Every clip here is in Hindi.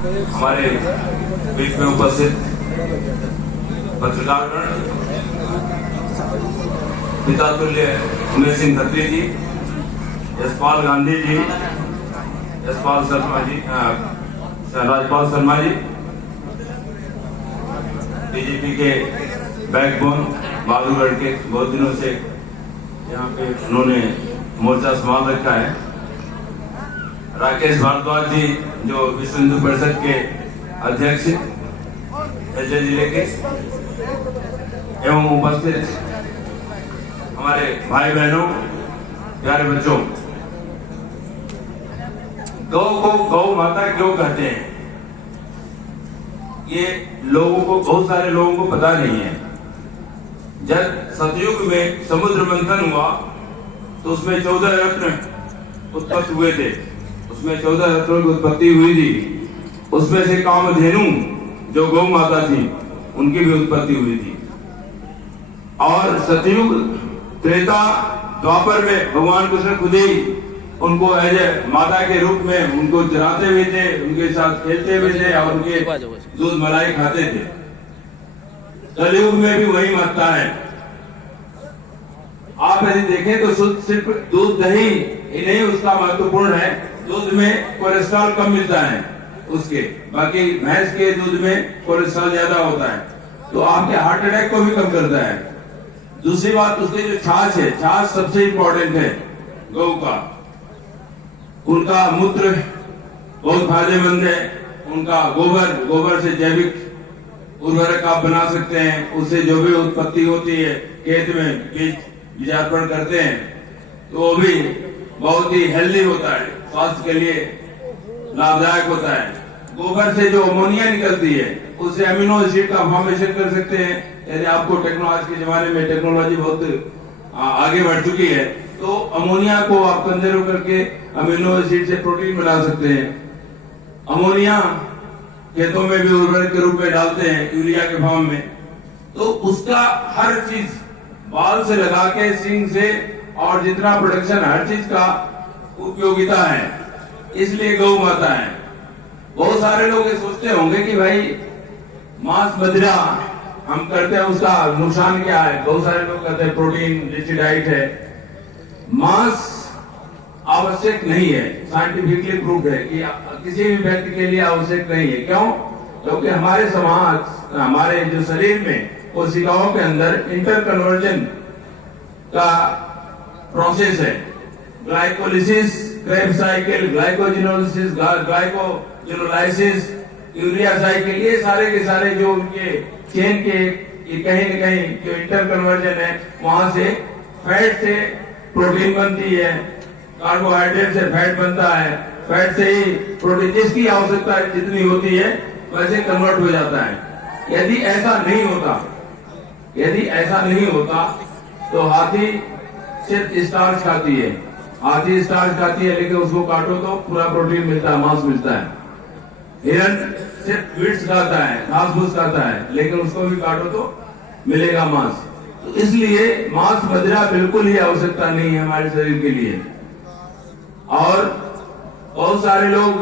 हमारे बीच में उपस्थित पत्रकारगण, पिता तुल्य उमेश सिंह खत्री जी, यशपाल गांधी जी, यशपाल शर्मा जी, राजपाल शर्मा जी, बीजेपी के बैकबोन बहादुरगढ़ के बहुत दिनों से यहाँ पे उन्होंने मोर्चा संभाल रखा है, राकेश भारद्वाज जी जो विश्व हिंदू परिषद के अध्यक्ष एजे जिले के, एवं उपस्थित हमारे भाई बहनों, प्यारे बच्चों, गौ को गौ माता क्यों कहते हैं, ये लोगों को, बहुत सारे लोगों को पता नहीं है। जब सतयुग में समुद्र मंथन हुआ तो उसमें 14 रत्न उत्पत्ति हुए थे, उसमें 14 रत्नों की उत्पत्ति हुई थी। उसमें से कामधेनु जो गौ माता थी उनकी भी उत्पत्ति हुई थी। और सतयुग, त्रेता, द्वापर में भगवान कृष्ण खुद ही उनको एज माता के रूप में उनको चराते हुए थे, उनके साथ खेलते हुए थे और उनके दूध मलाई खाते थे। कलयुग में भी वही महत्ता है। आप यदि देखें तो शुद्ध सिर्फ दूध दही ही नहीं उसका महत्वपूर्ण है। दूध में कोलेस्ट्रॉल कम मिलता है उसके, बाकी भैंस के दूध में कोलेस्ट्रॉल ज्यादा होता है, तो आपके हार्ट अटैक को भी कम करता है। दूसरी बात, उसकी जो छाछ है, छाछ सबसे इंपॉर्टेंट है गौ का। उनका मूत्र बहुत फायदेमंद है, उनका गोबर से जैविक उर्वरक आप बना सकते हैं। उससे जो भी उत्पत्ति होती है, खेत में बीजार्पण करते हैं तो वो भी बहुत ही हेल्दी होता है, स्वास्थ्य के लिए लाभदायक होता है। गोबर से जो अमोनिया निकलती है उससे अमीनो एसिड का फॉर्मेशन कर सकते हैं। यदि आपको आज के जमाने में टेक्नोलॉजी बहुत आगे बढ़ चुकी है तो अमोनिया को आप कंजर्व करके अमीनो एसिड से प्रोटीन बना सकते हैं। अमोनिया खेतों में भी उर्वरक के रूप में डालते हैं, यूरिया के फॉर्म में। तो उसका हर चीज बाल से लगा के सींग से और जितना प्रोडक्शन, हर चीज का उपयोगिता है, इसलिए गौ माता है। बहुत सारे लोग ये सोचते होंगे कि भाई मांस मदिरा हम करते हैं उसका नुकसान क्या है। बहुत सारे लोग कहते हैं प्रोटीन रिच डाइट है। मांस आवश्यक नहीं है, साइंटिफिकली प्रूव्ड है कि किसी भी व्यक्ति के लिए आवश्यक नहीं है। क्यों? क्योंकि हमारे समाज, हमारे जो शरीर में कोशिकाओं के अंदर इंटर कन्वर्जन का प्रोसेस है। Glycolysis, Krebs cycle, glycogenolysis, glycogenolysis, urea cycle, ये सारे के सारे जो उनके चेन के कहीं न कहीं जो इंटर कन्वर्जन है, वहां से फैट से प्रोटीन बनती है, कार्बोहाइड्रेट से फैट बनता है, फैट से ही प्रोटीन, जिसकी आवश्यकता जितनी होती है वैसे कन्वर्ट हो जाता है। यदि ऐसा नहीं होता तो हाथी सिर्फ स्टार्च खाती है, हाथी स्टार्च खाती है, लेकिन उसको काटो तो पूरा प्रोटीन मिलता है, मांस मिलता है। हिरन सिर्फ वीट्स खाता है, घास फूस खाता है, लेकिन उसको भी काटो तो मिलेगा मांस। तो इसलिए मांस मदिरा बिल्कुल ही आवश्यकता नहीं है हमारे शरीर के लिए। और बहुत सारे लोग,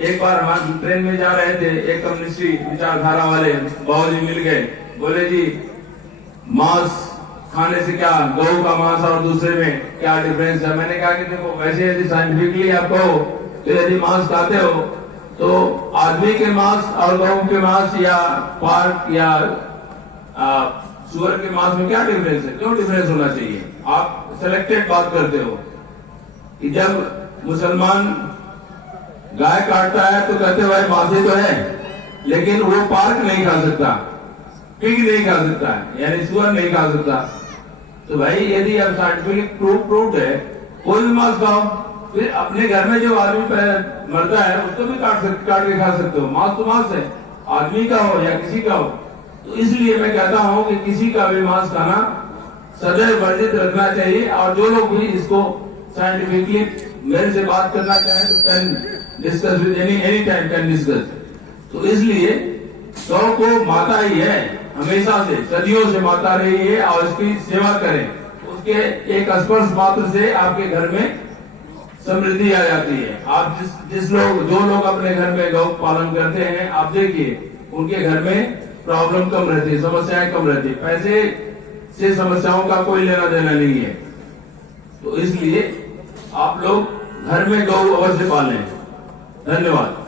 एक बार हम ट्रेन में जा रहे थे, एक कम्युनिस्टी विचारधारा वाले बाबूजी मिल गए, बोले जी मांस खाने से क्या, गौ का मांस और दूसरे में क्या डिफरेंस है। मैंने कहा कि देखो, वैसे यदि साइंटिफिकली आप कहो तो यदि मांस खाते हो तो आदमी के मांस और गौ के मांस या पार्क या सुअर के मांस में क्या डिफरेंस है? क्यों डिफरेंस होना चाहिए? आप सिलेक्टेड बात करते हो कि जब मुसलमान गाय काटता है तो कहते भाई मांस तो है, लेकिन वो पार्क नहीं खा सकता, पिग नहीं खा सकता, यानी सुअर नहीं खा सकता। तो भाई यदि अब साइंटिफिक प्रूव्ड है, कोई भी मांस खाओ, फिर अपने घर में जो आदमी मरता है उसको भी काट के खा सकते हो। मांस तो मांस है, आदमी का हो या किसी का हो। तो इसलिए मैं कहता हूं कि किसी का भी मांस खाना सदैव वर्जित रखना चाहिए। और जो लोग भी इसको साइंटिफिकली मेरे से बात करना चाहें तो can discuss with any time, can discuss. तो इसलिए गौ को माता ही है, हमेशा से, सदियों से माता रही है, और इसकी सेवा करें। उसके एक स्पर्श मात्र से आपके घर में समृद्धि आ जाती है। आप जो लोग अपने घर में गौ पालन करते हैं, आप देखिए उनके घर में प्रॉब्लम कम रहती है, समस्याएं कम रहती है। पैसे से समस्याओं का कोई लेना देना नहीं है। तो इसलिए आप लोग घर में गौ अवश्य पालें। धन्यवाद।